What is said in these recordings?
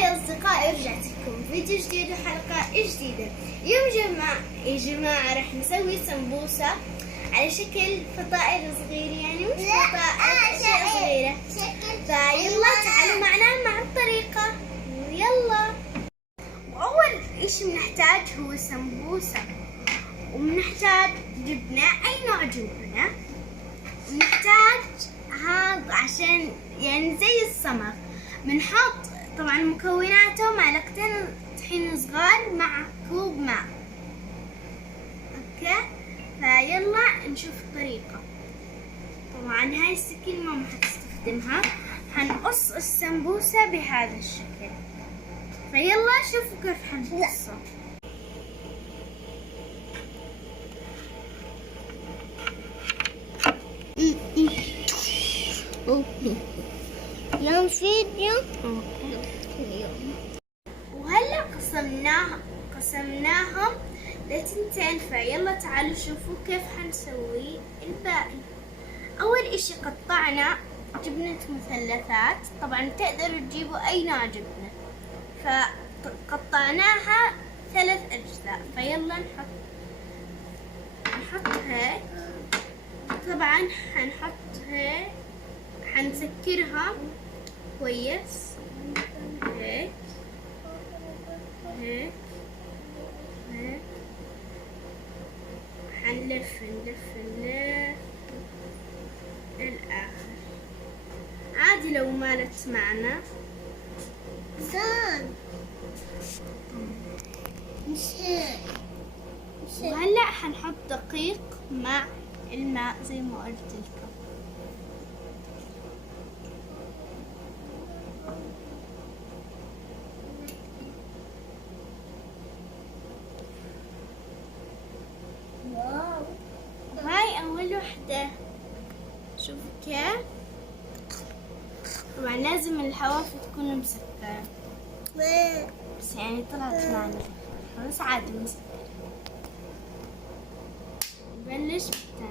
يا أصدقائي، رجعت لكم فيديو جديد وحلقة جديدة. اليوم يا جماعة راح نسوي سمبوسة على شكل فطائر صغير، يعني مش فطائر، أشياء صغيرة. فيلا تعالوا معنا مع الطريقة، يلا. وأول إشي بنحتاج هو سمبوسة، وبنحتاج جبنة، أي نوع جبنة. بنحتاج هذا عشان يعني زي السمك. بنحط طبعا مكوناته معلقتين طحين صغار مع كوب ماء. اوكي، فيلا نشوف الطريقة. طبعا هاي السكينة ما حتستخدمها، حنقص السمبوسة بهذا الشكل. فيلا شوفوا كيف حنقصها. يوم فيديو وهلا قسمناهم لتنتين. فيلا تعالوا شوفوا كيف حنسوي الباقي. اول اشي قطعنا جبنة مثلثات، طبعا تقدروا تجيبوا اي نوع جبنة. فقطعناها 3 اجزاء. فيلا نحط هيك. طبعا حنحط هيك، حنسكرها كويس هيك هيك هيك. حنلف للآخر. عادي لو مالت معنا صار وهلأ حنحط دقيق مع الماء زي ما قلت لكم. واو. هاي أول وحدة، شوفوا كيف. طبعا لازم الحواف تكون مسكرة، بس يعني طلعت معنا خلاص عادي مسكرة. نبلش بالثاني.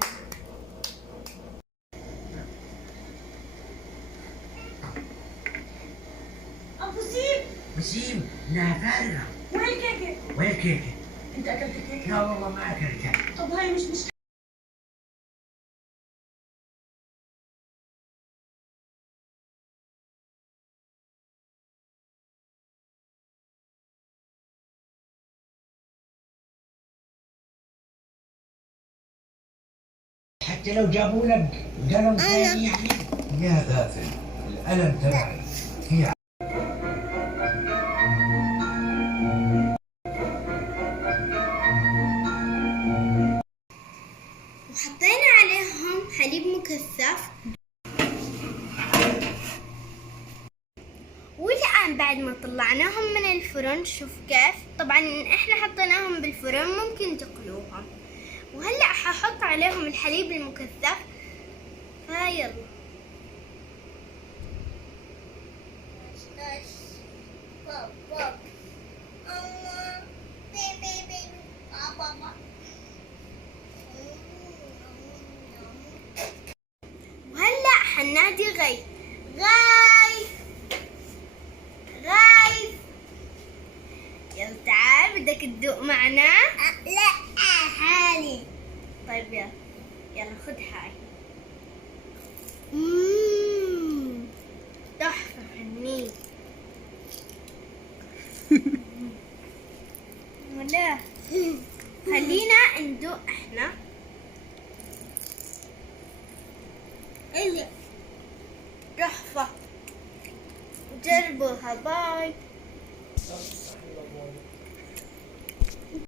أبو زيد، وسيم لا فارغة. وين الكيكة؟ وين كيكة؟ أنت أكلت الكيكة؟ لا والله ما أكلتها. طب هاي مش مشكلة. حتى لو جابوا لك قلم ثاني يعني. يا غافل، القلم تبعي هي. وحطينا عليهم حليب مكثف. والآن بعد ما طلعناهم من الفرن، شوف كيف. طبعا احنا حطيناهم بالفرن، ممكن تقلوهم. وهلأ ححط عليهم الحليب المكثف. فيلا وهلأ حنادي غيث. يلا تعال، بدك تدوق معنا؟ لا حالي. طيب يلا خذ هاي. تحفة فنية. ولا خلينا ندوق احنا. تحفة، جربوها. باي.